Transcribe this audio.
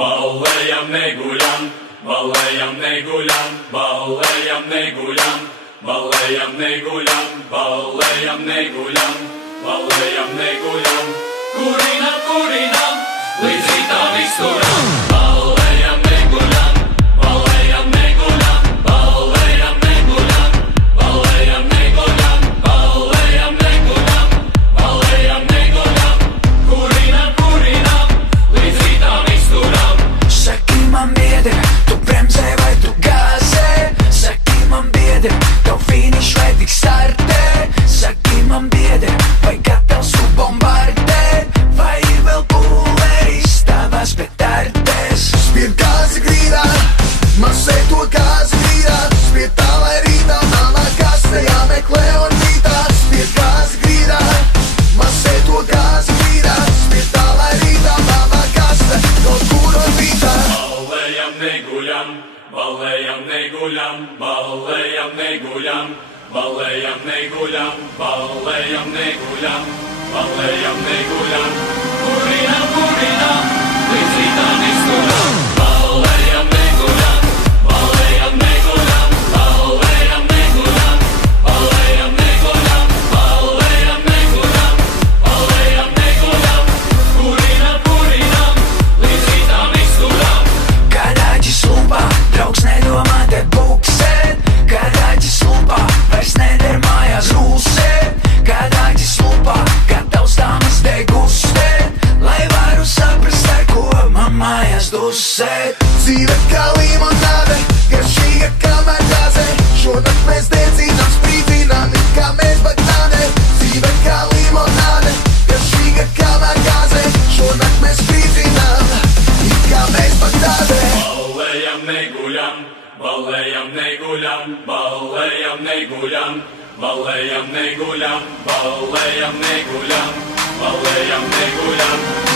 Ballējam, neguļam, ballējam, neguļam, ballējam, neguļam, ballējam, neguļam, ballējam, neguļam, ballējam, neguļam, kurinam, kurinam, līdz rītam izturam. Ballējam, neguļam, ballējam, neguļam, ballējam, neguļam, ballējam, neguļam, ballējam, neguļam, ballējam, neguļam, kurinam, kurinam, līdz rītam izturam. Saki man biedri, tu bremzē vai tu gāzē? Saki man biedri, tev finišs vai tik startē? Saki man biedri, vai gatavs tu bombardēt? Vai ir vēl pulveris tavās petardēs? Spied gāzi grīdā, masē to gāzi grīdā. Spied tā, lai rītā manā kastē jāmeklē un rītā. Spied gāzi grīdā, masē to gāzi grīdā. Spied tā, lai rītā manā kastē kaut kur un rītā. Ballējam, neguļam, ballējam, neguļam, ballējam, neguļam, ballējam, neguļam, ballējam, neguļam, ballējam, neguļam, kurinam, kurinam, līdz rītam izturam. Ballējam, neguļam, ballējam, neguļam, ballējam, neguļam, ballējam, neguļam, ballējam, neguļam, ballējam, neguļam, kurinam, kurinam, līdz rītam izturam. Karāģis lupā, draugs nedomā te buksēt. Karāģis lupā, vairs neder mājās rūsēt. Karāģis lupā, gatavs dāmas degustēt. Lai varu saprast, ar ko man mājās dusēt. Dzīve kā limonāde, garšīga kā maģāze. Šonakt mēs dedzinām, sprīdzinām, it kā mēs bagnāde. Dzīve kā limonāde, garšīga kā maģāze. Šonakt mēs sprīdzinām, it kā mēs bagnāde. Ballējam, neguļam, ballējam, neguļam, ballējam, neguļam, ballējam, neguļam, ballējam, neguļam, ballējam, neguļam.